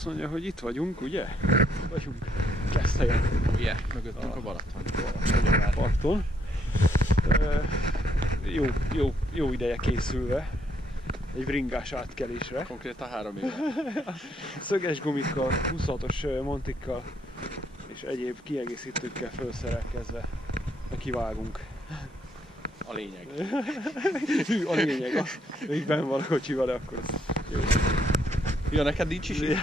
azt mondja, hogy itt vagyunk, ugye? Vagyunk Keszthelyen. Ugye, mögöttünk a Balaton. Parton. Jó ideje készülve. Egy bringás átkelésre. Konkrétan 3 éve. Szöges gumikkal, 26-os montikkal és egyéb kiegészítőkkel felszerelkezve kivágunk. A lényeg. A lényeg, még benn van a kocsival, de akkor jó. Ja, neked nincs is így?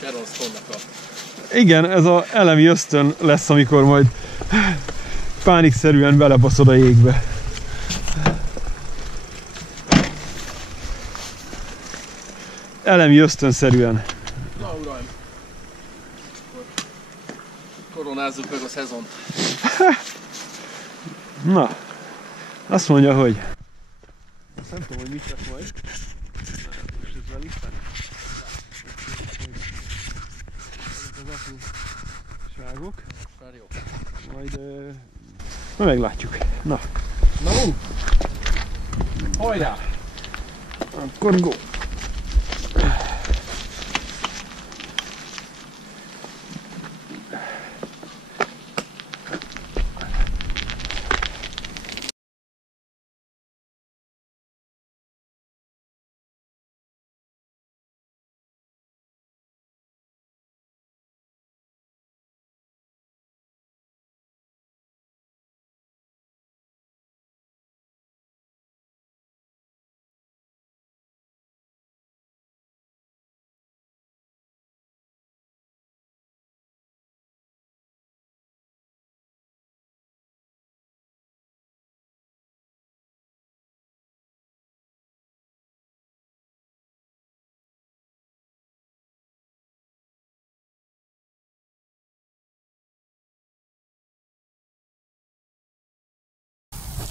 Sharon Stone-nak a... Igen, ez az elemi ösztön lesz, amikor majd pánikszerűen belebaszod a jégbe. Elemi ösztönszerűen. Na uraim! Koronázzuk meg a szezont. Na, azt mondja, hogy... Azt nem tudom, hogy mit lesz majd. Most ez velisten. Az apróságok. Majd meglátjuk. Na. Na hajrá! Akkor go!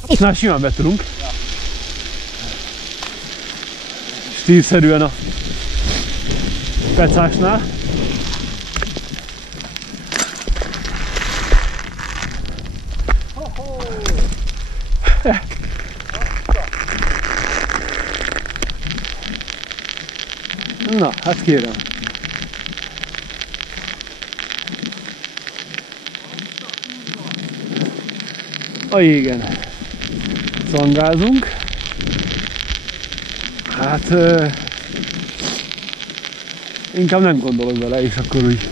Itt már simán betudunk. Ja. Stílszerűen a pecásnál. Na, hát kérem. A jégen szangázunk. Hát inkább nem gondolok bele, és akkor úgy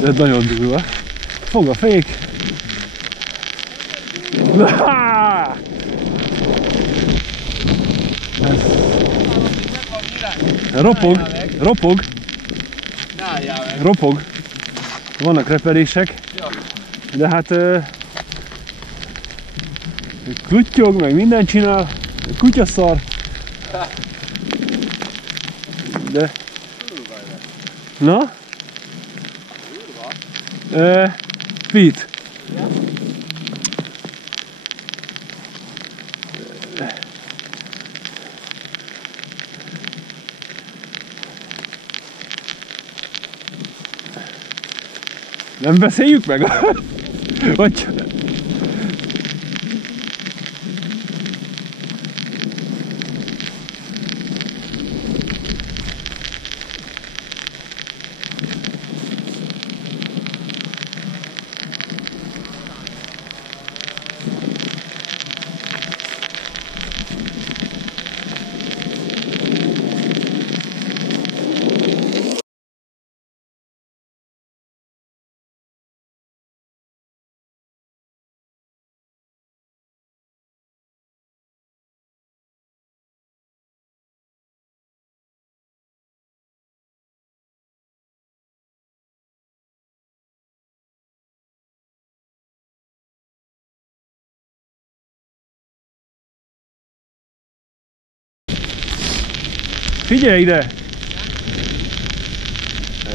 de nagyon durva. Fog a fék. Ropog. Ropog. Vannak repedések, de hát kluttyog, meg mindent csinál, kutyaszar, de... Na? Pete. Nem beszéljük meg? Vagy... Figyelj ide!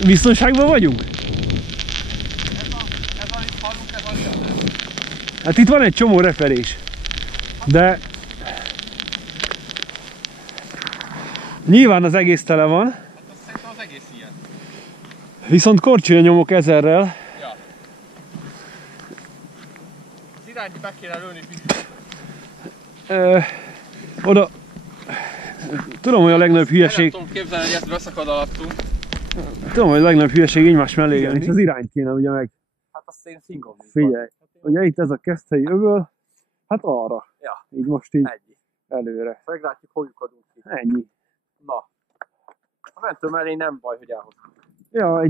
Biztonságban vagyunk? Hát itt van egy csomó referés, de nyilván az egész tele van. Hát azt szerintem az egész ilyen. Viszont korcsolya nyomok ezerrel. Ja. Az irányt be kéne lőni. Oda... Tudom, hogy a legnagyobb hülyeség... Nem tudom képzelni, hogy ezt beszakad alattunk. Tudom, hogy a legnagyobb hülyeség egymás mellé jön, és az irányt kéne ugye meg... Hát azt én szingom. Figyelj, ugye itt ez a keszthelyi öböl, hát arra. Ja. Így most így Ennyi. előre. Meglátjuk, hogy lyukadunk ki. Ennyi. Na. A mentő mellé nem baj, hogy elhozunk. Ja,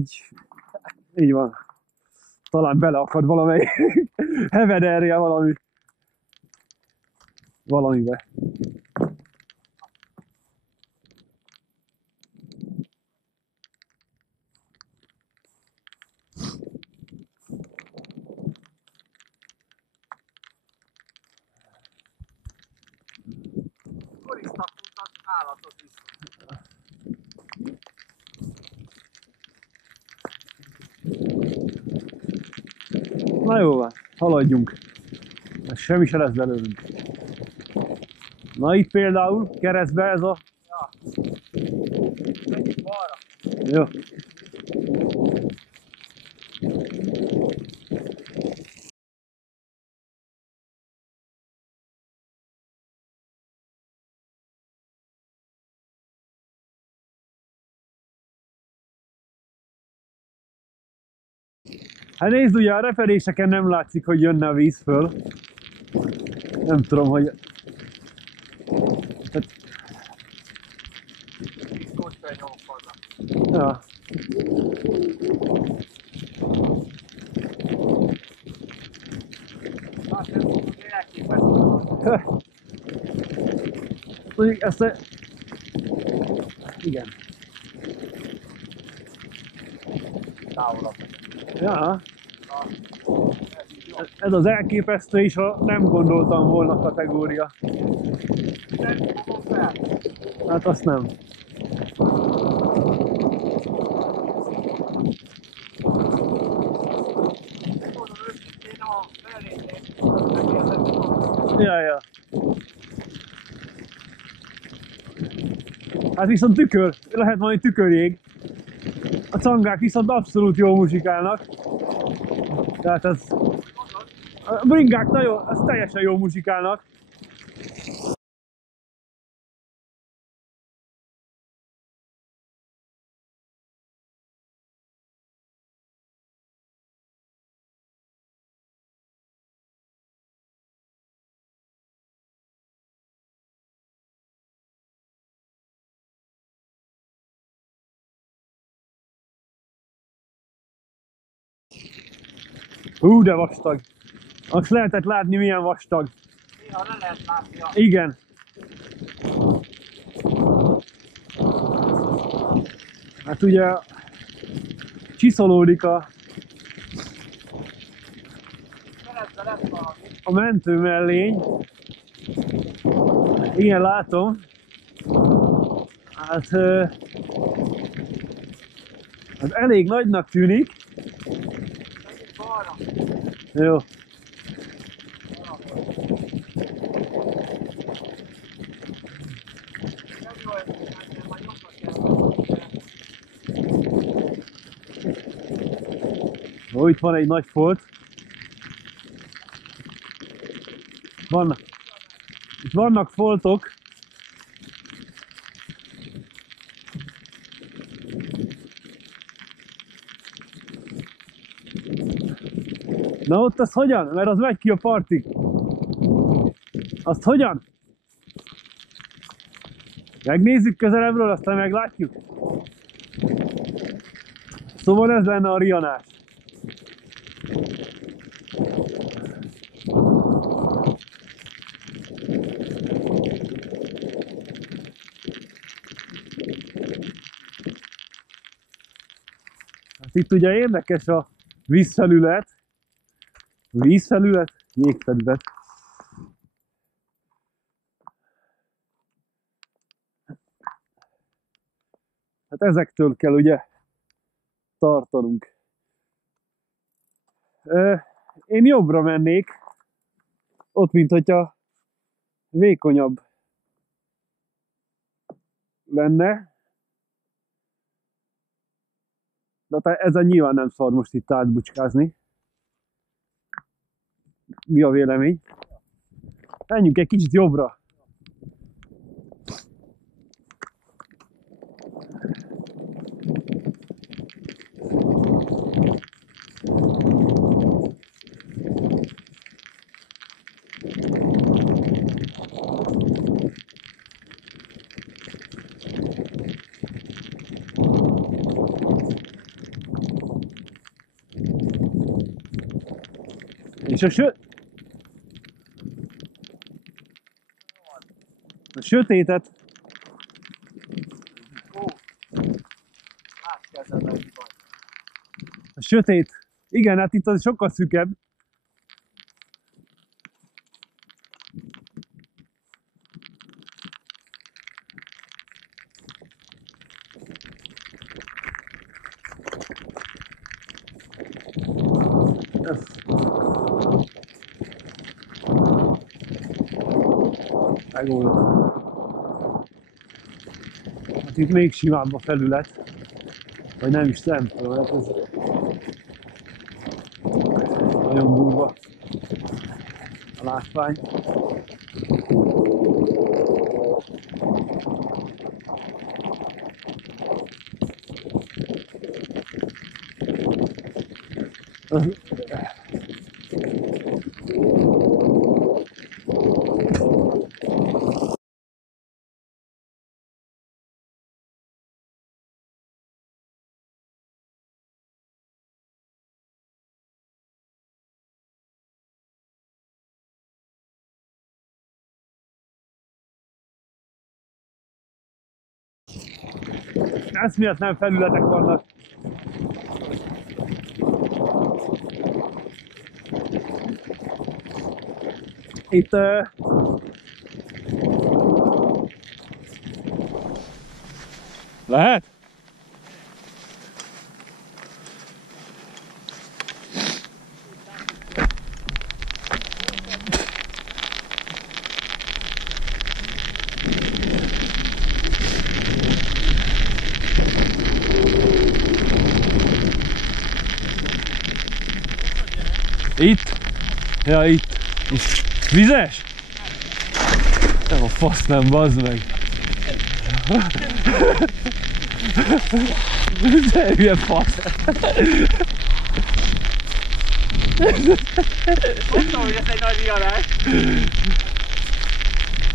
így van. Talán beleakad valamelyik hevederje valamibe. Korisztattunk az állatot is. Na jó van, haladjunk. Semmi se lesz belőlünk. Na itt például keresztbe ez a... Ja. Menjünk balra. Jó. Hát nézd, ugye a referéseken nem látszik, hogy jönne a víz föl. Nem tudom, hogy... Hát... Korcsolya nyomok vannak. Ja. Hát ez elképesztő. Mondjuk ezt a... Igen. Távolabb. Ja. Ez az elképesztő is, ha nem gondoltam volna kategória. Nem fogom fel. Hát azt nem. Mondom őszintén, a mellénynek megérzett. Ja. Hát viszont tükör, lehet valami tükörjég. A cangák viszont abszolút jól muzsikálnak. Tehát ez... A bringák nagyon, az teljesen jól muzsikálnak. Hú, de vastag. Azt lehetett látni, milyen vastag. Néha le lehet látni a... Igen. Hát ugye csiszolódik a Keresztbe lesz valami. mentő mellény. Igen, látom. Hát az elég nagynak tűnik. Menjünk balra. Jó. Nem jó ez, mert majd jobbra kell. Ó, itt van egy nagy folt. Itt vannak foltok. Na ott az hogyan? Mert az megy ki a partig. Azt hogyan? Megnézzük közelebbről, aztán meglátjuk. Szóval ez lenne a rianás. Hát itt ugye érdekes a vízfelület. Vízfelület, jégfelület. Hát ezektől kell ugye tartanunk. Én jobbra mennék, ott, mint hogyha vékonyabb lenne. De hát ezzel nyilván nem szar most itt átbucskázni. Mi a vélemény? Menjünk egy kicsit jobbra. És a sötétet. A sötét. Igen, hát itt az sokkal szűkebb. Megoldott. Hát itt még simább a felület. Vagy nem is, nem tudom, hát ez nagyon durva a látvány. Ez miatt nem felületek vannak. Itt lehet? Itt? Ja, itt. Vizes? Nem a fasz nem, bazd meg. De milyen fasz. Mondtam, hogy ez egy nagy viharás.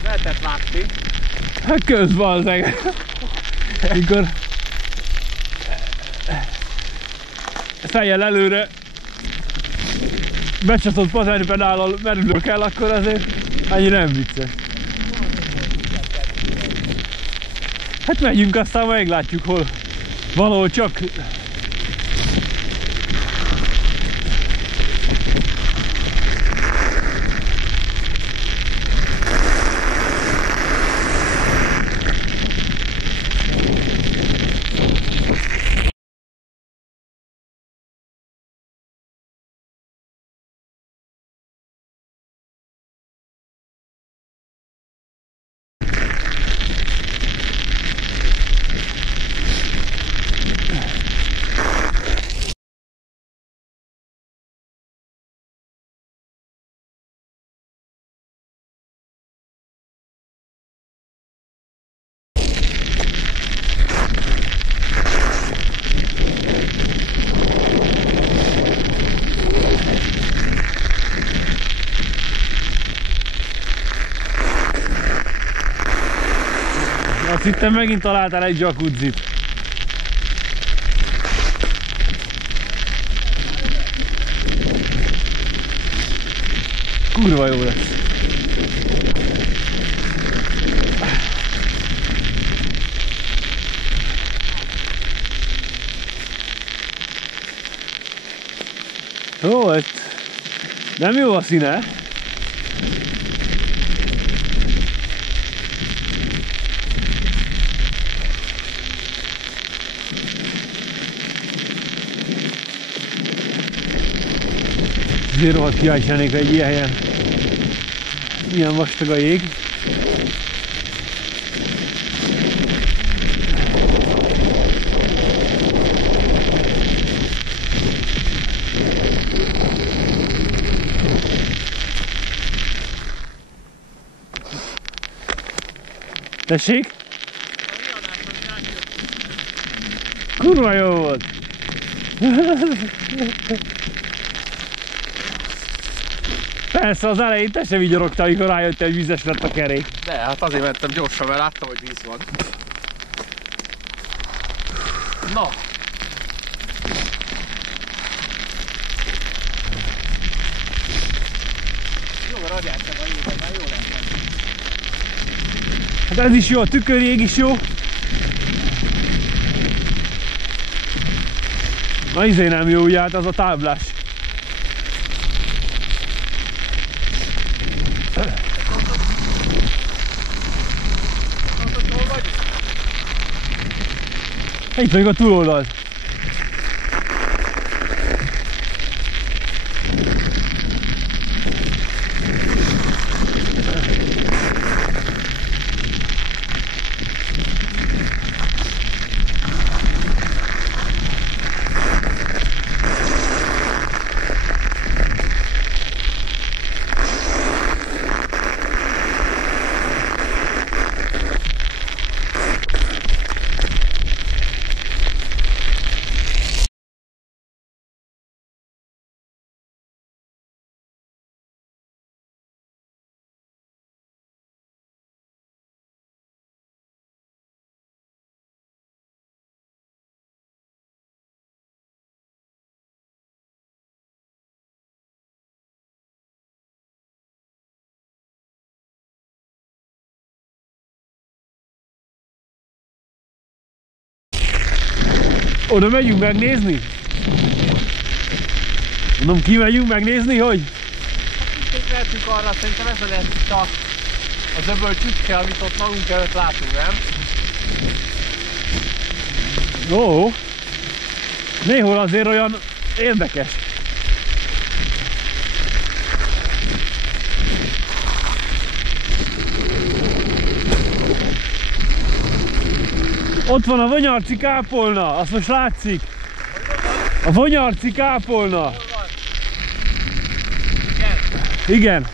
Lehetett látni. Hát kösz, bazd meg. Mikor fejjel előre becsatott pazárpedállal merülök el, akkor azért annyi nem vicces. Hát megyünk, aztán meglátjuk, hol valahol csak azt hittem megint találtál egy jacuzzit. Kurva jó lesz. Jó, hát nem jó a színe. Azért rohadt kíváncsi lennék egy ilyen helyen Milyen vastag a jég. Tessék? Kurva jó volt! Persze, az elején te sem vigyorogtál, amikor rájöttél, hogy vizes lett a kerék. De, hát azért mentem gyorsan, mert láttam, hogy víz van. Na! Jó, ragyáltam a jében, már jó lesz. Hát ez is jó, a tükörjég is jó. Na izé nem jó, ugye, hát az a táblás. Itt vagyok a túloldalt. Oda megyünk megnézni? Mondom, kimegyünk megnézni, hogy? Hát lehetünk arra, szerintem ez lesz itt az öböl csücske, amit ott magunk előtt látunk, nem? Ó, néhol azért olyan érdekes. Ott van a Vonyarci kápolna, azt most látszik. A Vonyarci kápolna. Igen. Igen.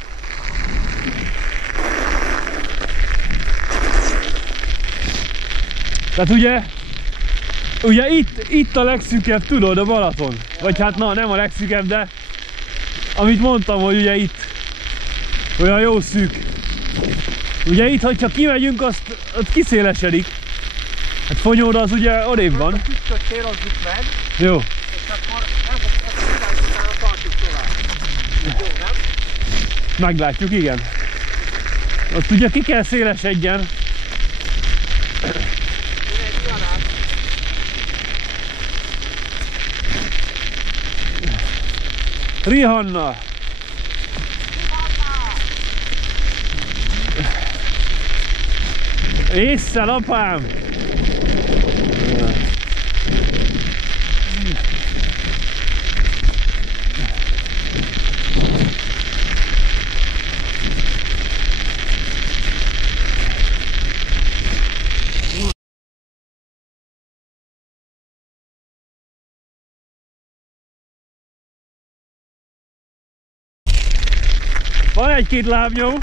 Tehát ugye itt a legszűkebb, tudod, a Balaton. Vagy hát na, nem a legszűkebb, de amit mondtam, hogy ugye itt olyan jó szűk. Ugye itt, hogyha kimegyünk, azt kiszélesedik. Hát Fonyóra az ugye odébb van. A küszköt célozzuk meg. Jó. És akkor ezt utána tartjuk tovább. Jó, nem? Meglátjuk, igen. Ott ugye ki kell szélesedjen. Rihanna! Ésszel, apám! Van egy-két lábnyom.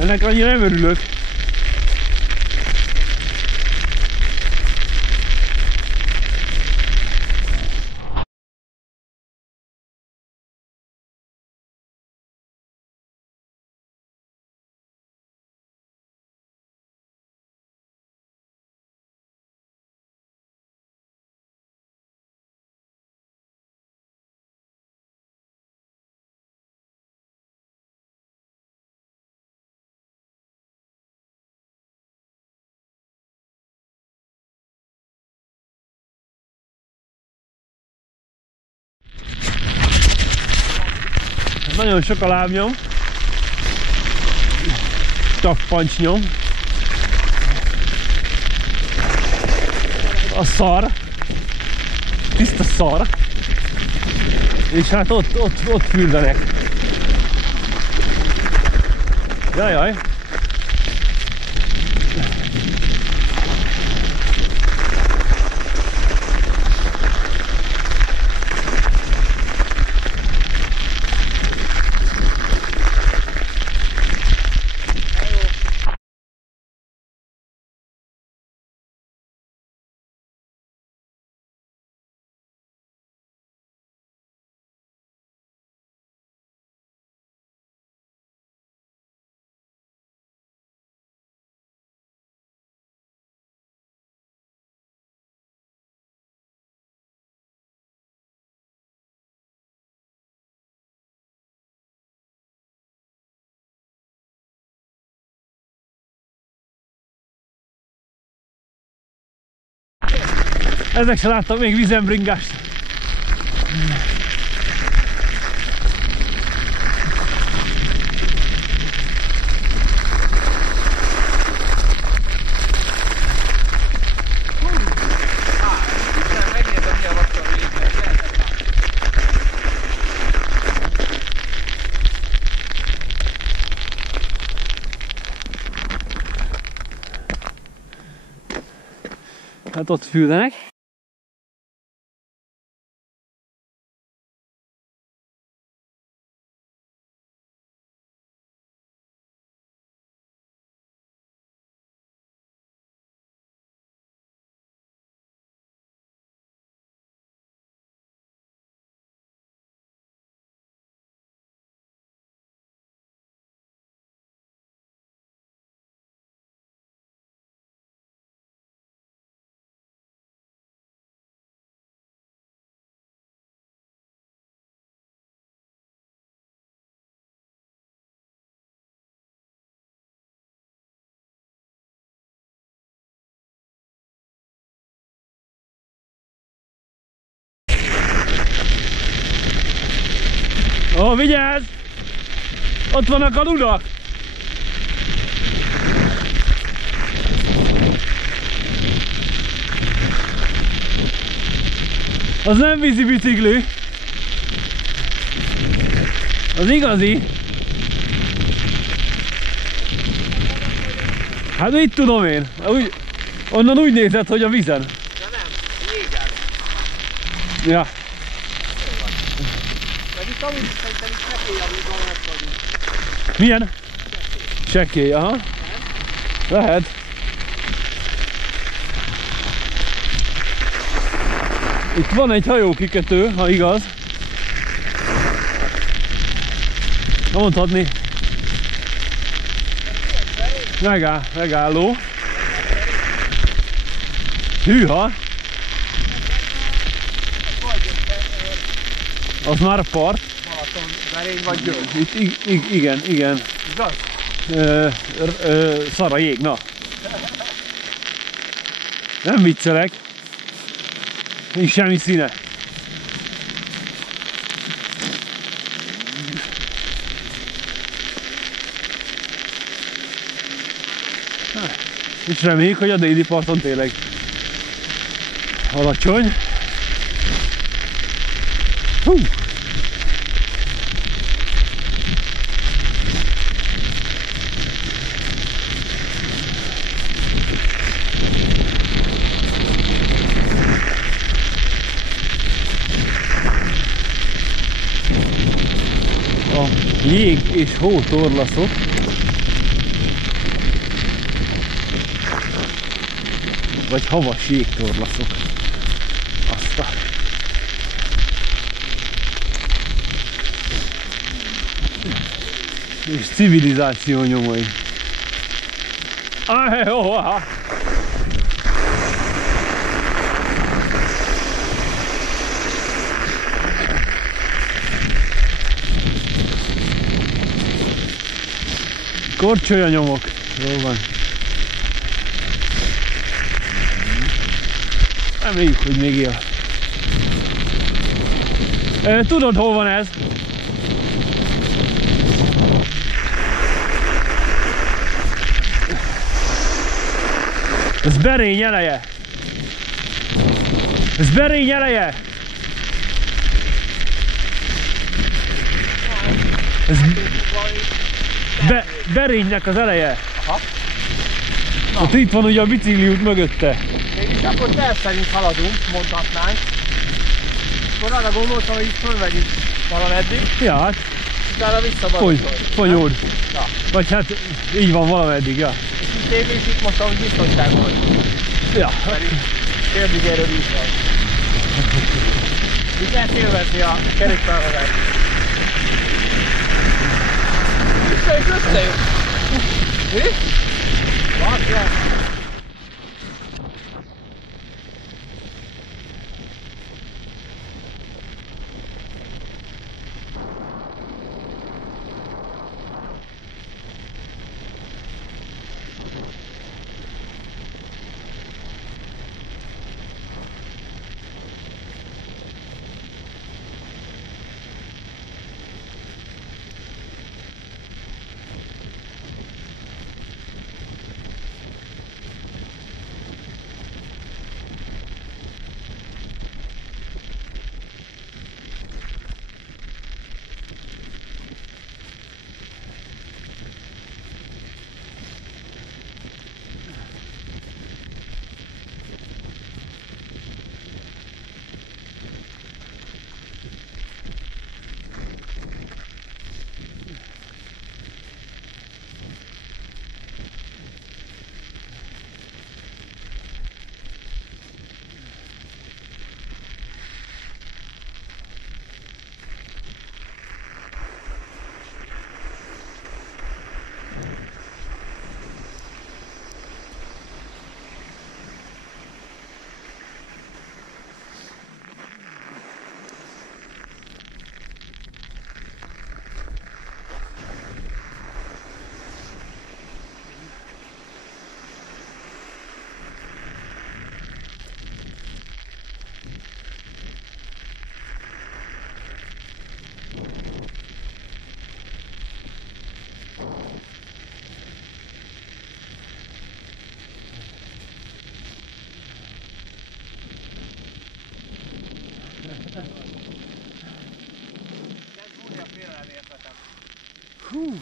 Ennek annyira nem örülök. Nagyon sok a lábnyom. Tappancsnyom. a szar. Tiszta szar. És hát ott fürdenek. Jajjaj. Ezek se láttam még vízembringást. Hát ott fürdenek. Ó, vigyázz! Ott vannak a ludak! Az nem vízi bicikli! Az igazi! Hát mit tudom én? Onnan úgy nézett, hogy a vízen. De nem, jégen. Ja. Mert itt amúgy szerintem itt sekély a vízon megszorulni. Milyen? Sekély, aha. Lehet. Itt van egy hajókikötő, ha igaz. Mondhatni. Megálló. Hűha! Az már a part. Balaton, Verény vagy Győr. Itt, igen. Igaz? Szar a jég, na. Nem viccelek. Nincs semmi színe. És reméljük, hogy a déli parton tényleg alacsony. Hú! A jég és hó torlaszok. Vagy havas jégtorlaszok. Azt a... És civilizáció nyomai. Korcsolya nyomok. Jól van. Reméljük, hogy még él. Tudod, hol van ez? Ez Berény eleje. Ez Berény eleje! Ez Berénynek az eleje. Aha. Ott itt van ugye a bicikliút mögötte. Mégis akkor terv szerint haladunk, mondhatnánk. Akkor arra gondoltam, hogy itt fölmegyünk valameddig, Ja, hát utána visszabadolni. fonyód. Ja. Vagy hát így van valameddig, ja. És itt végig itt most ahogy biztonságban vagyunk. Ja. Mert itt térdigéről is van. Itt lehet élvezni a kerékpárhozást. Összejött! Mi? Van, Hú.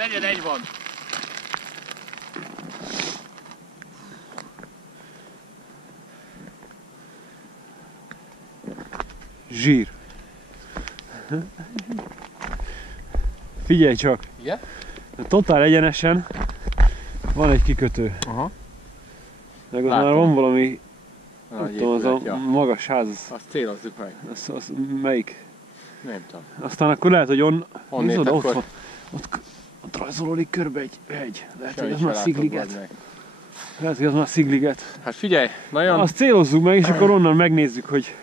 Negyed egy van. Zsír. Figyelj csak! Igen? Totál egyenesen van egy kikötő. Aha. Meg ott már van valami, Nagy tudom, az a épület, ja. magas ház. Azt célozzuk meg. Az melyik? Nem tudom. Aztán akkor lehet, hogy Honnét nézd, akkor? ott van. Ott rajzolódik körbe egy hegy. Lehet, hogy Semmi az se már látok, Szigliget. bazd meg. Lehet, hogy az már Szigliget. Hát figyelj, nagyon... Azt célozzuk meg, és akkor onnan megnézzük, hogy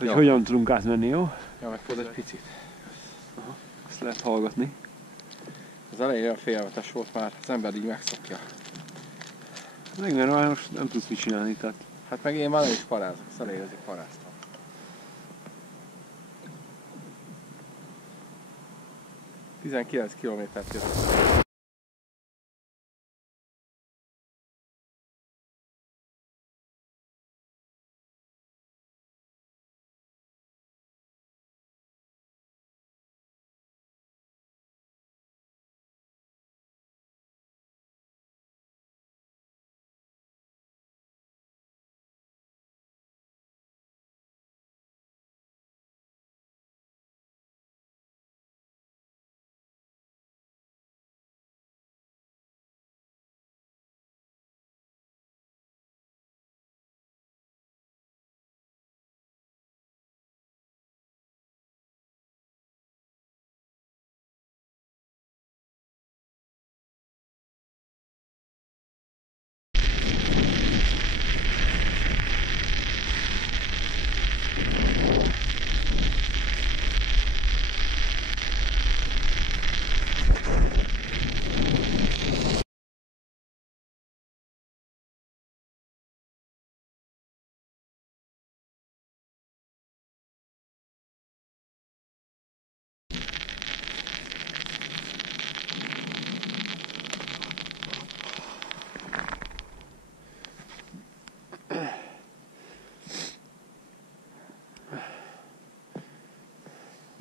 Jó. hogyan tudunk átmenni, jó? Ja, meg egy picit. Azt lehet hallgatni. Az elején olyan félelmetes volt már, az ember így megszokja. Meg mert már most nem tudsz mit csinálni, tehát. Hát meg én már nem is parázok, szalérezik paráztam. ...19 kilométert jött.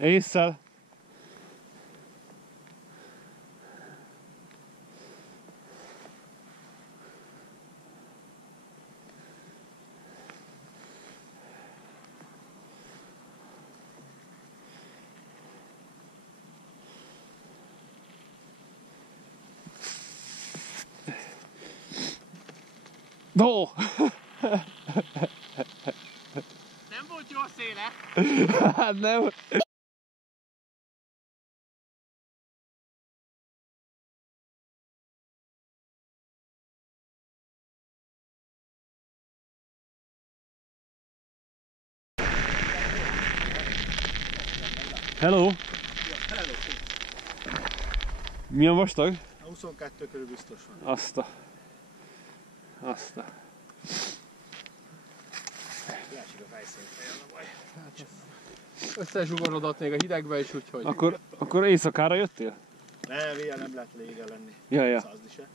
Ésszel. No! Nem volt jó a széle? Hát nem. Hello! Milyen vastag? A 22 körül biztos van. Azt a... Látszik a fejszént fejen a baj. Összezsugorodott még a hidegbe is, úgyhogy... Akkor éjszakára jöttél? Nem, ilyen nem lehet lége lenni. Ja. Százdi se.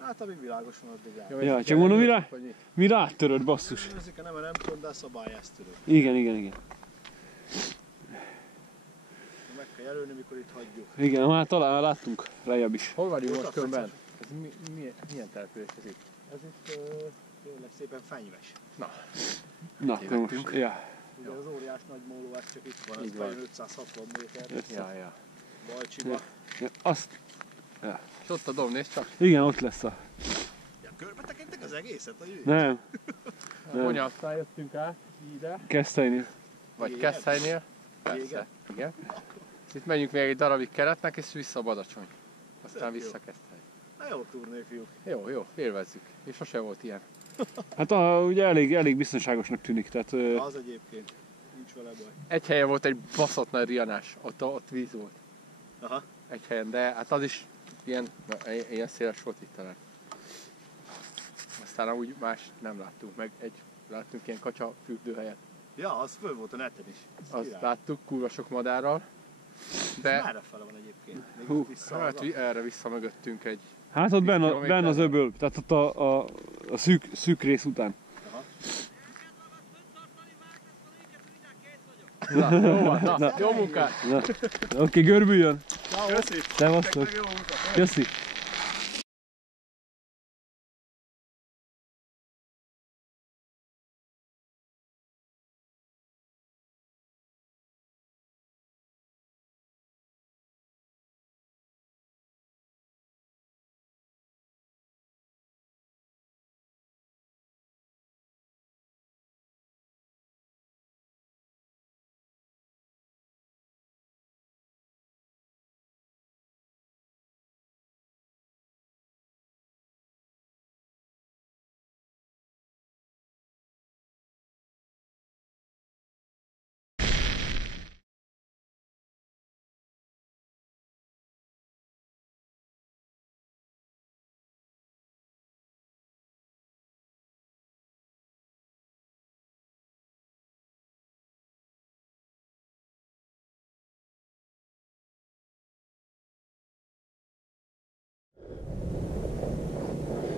Hát amíg világos van, addig áll. Ja, csak mondom, mi rátöröd, basszus. Őrzike nem, nem tudom, de a szabály ezt tudod. Igen. Meg kell jelölni, mikor itt hagyjuk. Igen, már talán láttunk lejjebb is. Hol vagyunk Ott most a különben? Ez milyen település ez itt? Ez itt tényleg szépen fenyves. Na, akkor most... Ja. Ugye az óriás nagy móló, ez csak itt van, ez Így van. 560 méter. Ja. Balcsiba. Ja, azt... És ott a dom, nézd csak. Igen, ott lesz a... Ja, körbe tekintek az egészet a jövő. Nem, Bonyalsztán jöttünk át, ide. Keszthelynél. Vagy Jégen? Keszthelynél. Persze, Jégen? igen. Itt megyünk még egy darabig keretnek, és vissza a Badacsony. Aztán Tök jó. vissza Keszthely. Na jó turné, fiúk. Jó, élvezzük. És sose volt ilyen. Hát ugye elég biztonságosnak tűnik, tehát... Az egyébként. Nincs vele baj. Egy helyen volt egy baszott nagy rianás, ott víz volt. Aha. Egy helyen, de hát az is ilyen széles volt itt talán. Aztán úgy más nem láttunk, meg láttunk ilyen kacsa fürdőhelyet. Ja, az föl volt a neten is. Ez Azt király. láttuk kurva sok madárral. De Merre fele van egyébként? Még Hú, vissza hát arra? erre vissza mögöttünk egy... Hát ott benne kilométer. az öböl, tehát ott a szűk rész után. Na, jó van, na, jó munkát! Oké, görbüljön. Köszi! Szevasztok. Nektek jó munkát! Köszi.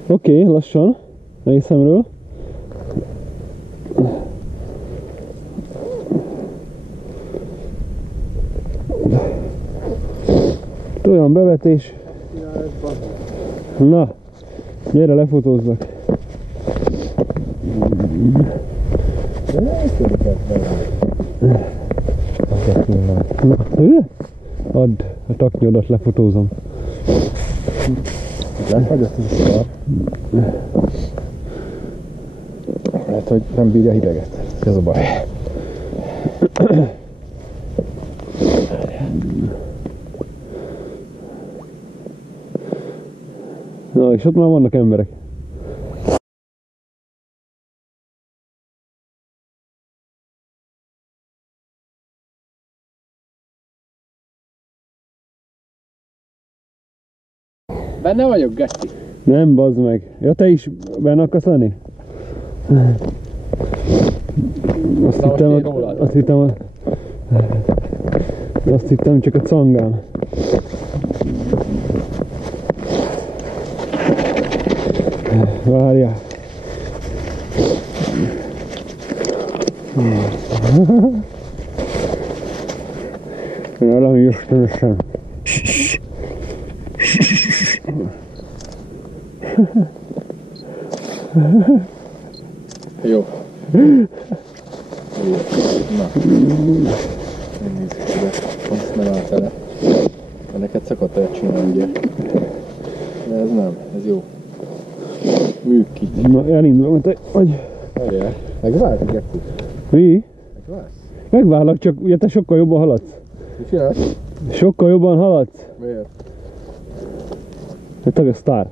Oké, lassan. Részemről. Olyan bevetés. Na, gyere, lefotózzak. Add a taknyodat, lefotózom. Lefagyott ez a szar. Lehet, hogy nem bírja hideget. Ez a baj. Na, és ott már vannak emberek. Benne vagyok, Gatti? Nem, bazd meg. Ja, te is benne akarsz lenni? Azt hittem csak a cangám. Várjál. Valami ösztönösen. Jó. Na. Nézzük ide. Azt megállt ele. Neked szakadt olyat csinálni, ugye? De ez nem, ez jó. Műkít. Na, elindulom, te vagy. Várjál. Megválsz, Geci? Mi? Megválsz? Megvárlak, csak ugye te sokkal jobban haladsz. Mit csinálsz? Sokkal jobban haladsz. Miért? Te tag a sztár.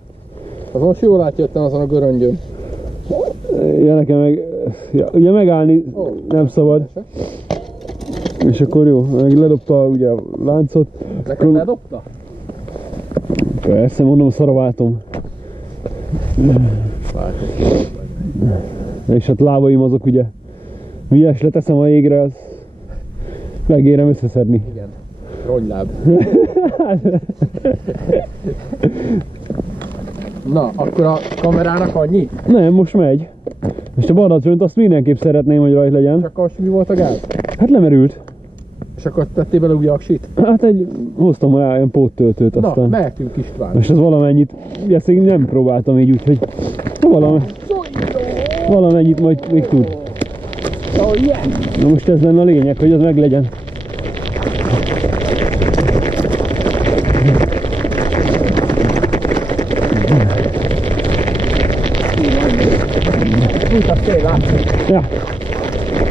Az most jól átjöttem azon a göröngyön. Ja, nekem meg... Ja, ugye megállni nem szabad. És akkor jó, meg ledobta ugye a láncot. Neked ledobta? Persze, mondom, szaraváltom. És hát lábaim azok ugye, ügyes leteszem a jégre, az megérem összeszedni. Igen. Rogyláb. Na, akkor a kamerának annyi? Nem, most megy. És a badacsont azt mindenképp szeretném, hogy rajta legyen. És akkor mi volt a gáz? Hát lemerült. És akkor tettél bele új aksit? Hát hoztam rá olyan póttöltőt aztán. Na, mehetünk István. És ez valamennyit, ezt én nem próbáltam így, úgyhogy valamennyit majd még tud. Na most ez lenne a lényeg, hogy az meglegyen. Ja.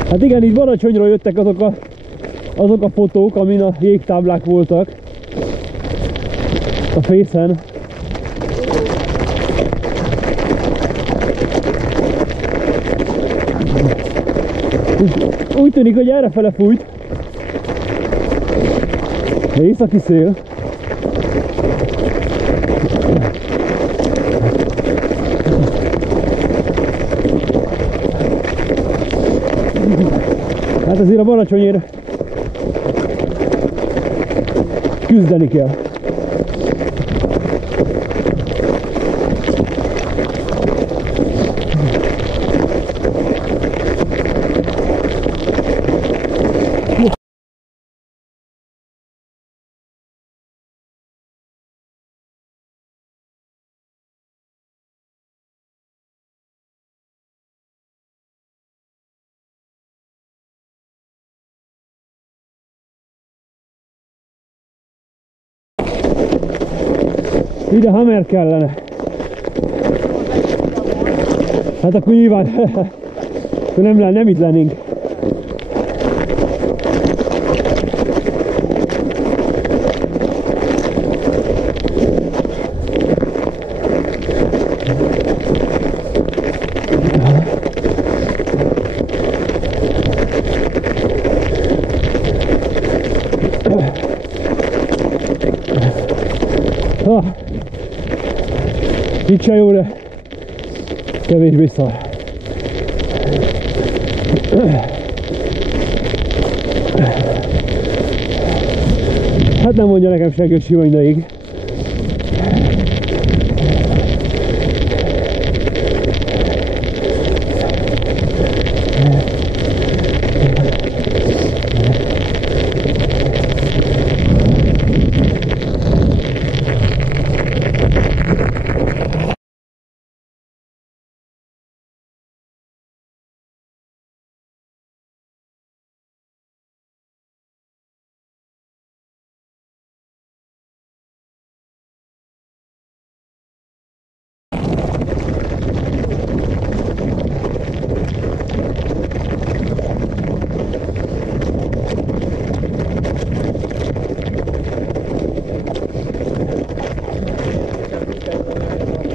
Hát igen, itt Badacsonyról jöttek azok a fotók, amin a jégtáblák voltak a fészen. Úgy tűnik, hogy errefele fújt. Északi szél. Hát azért a Badacsonyért küzdeni kell. Ide hammer kellene. Hát akkor nyilván nem itt lennénk. Itt se jó, de kevésbé szar. Hát nem mondja nekem senki, hogy sima ideig.